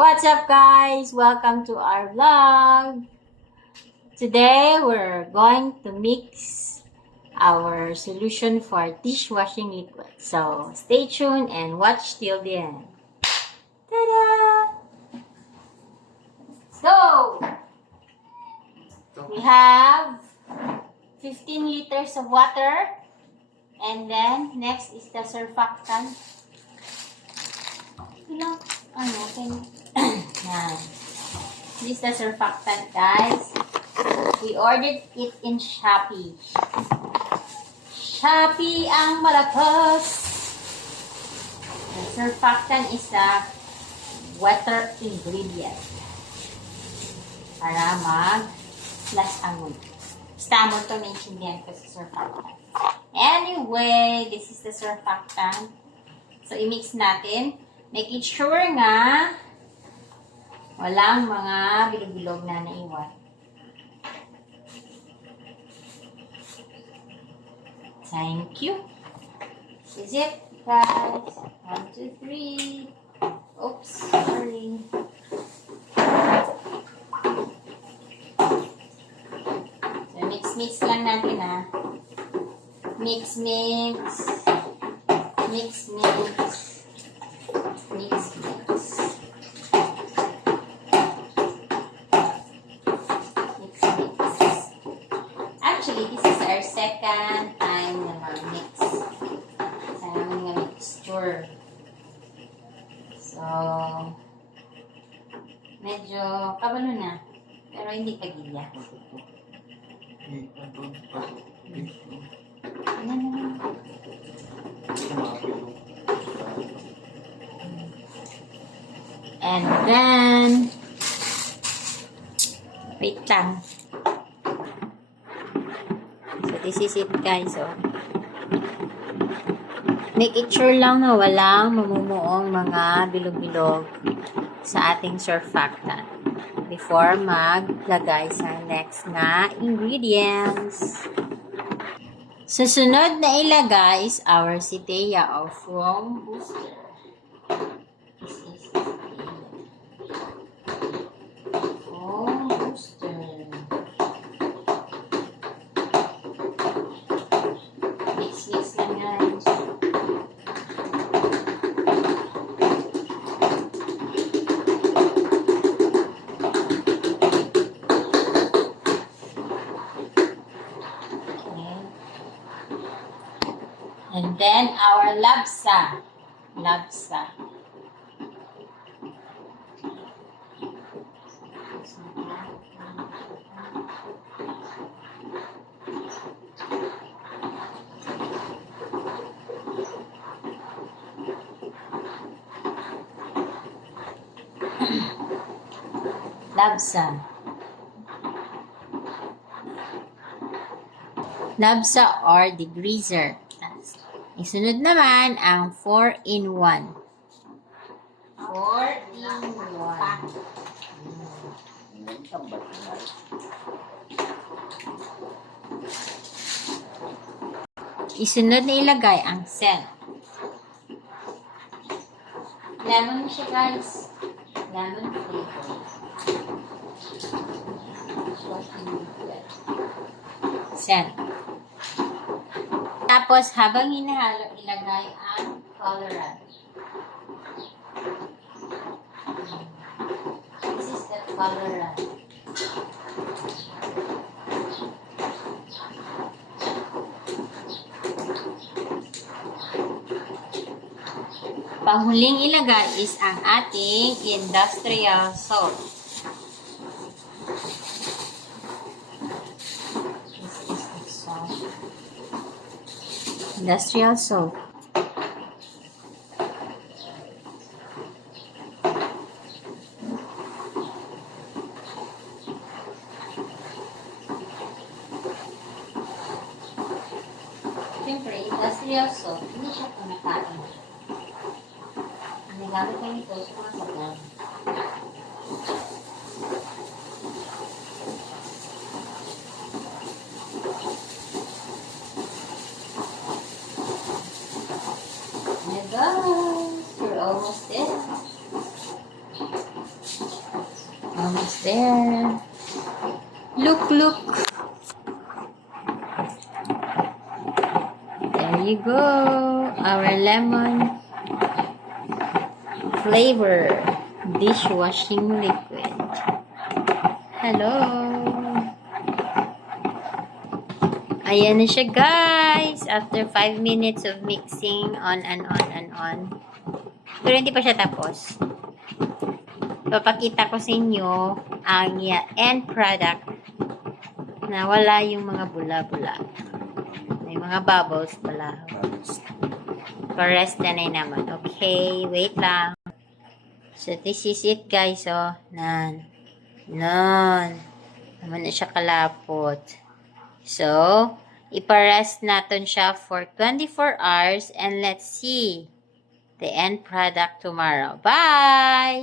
What's up guys? Welcome to our vlog. Today we're going to mix our solution for dishwashing liquid. So stay tuned and watch till the end. Ta-da! Let's go! We have 15 liters of water. And then next is the surfactant. Yan. This is the surfactant, guys. We ordered it in Shopee. Shopee ang malakas. The surfactant is a water ingredient para mag-plus amon. Basta amon to naintindihan ko sa surfactant. Anyway, this is the surfactant. So, i-mix natin. Making sure nga walang mga bilog-bilog na naiwan. Thank you. This is it, guys. 1, 2, 3. Oops, sorry. So, mix lang natin, ha. Mix. Actually, this is our second time na mag-mix sa aming mixture. So, medyo kabalo na. Pero hindi pagilya. And then, wait lang. So, this is it, guys. So, make it sure lang na walang mamumuong mga bilog-bilog sa ating surfactant before maglagay sa next na ingredients. Susunod na ilagay is our Citea or foam booster. This is foam booster. Mix lang guys. And then our labsa. Labsa or degreaser. Isunod naman ang 4-in-1. 4-in-1. Isunod na ilagay ang scent. Lemon siya, guys. Lemon flavor. Scent. Tapos, habang hinahalo, ilagay ang colorant. This is the colorant. Panghuling ilagay is ang ating industrial salt. Industrial salt. Siyempre, industrial salt, hindi siya kumakain. Ang nagamit ko nito sa mga sabaw. Guys, we're almost there. there. Look, look. There you go. Our lemon flavor dishwashing liquid. Hello. Ayan na siya, guys. After 5 minutes of mixing on and on and on. Pero hindi pa siya tapos. Papakita ko sa inyo ang end product na wala yung mga bula-bula. May mga bubbles pala. Rest na naman. Okay, wait lang. So, this is it, guys. Oh, nan. Naman na siya kalapot. So, iparest natin siya for 24 hours and let's see the end product tomorrow. Bye!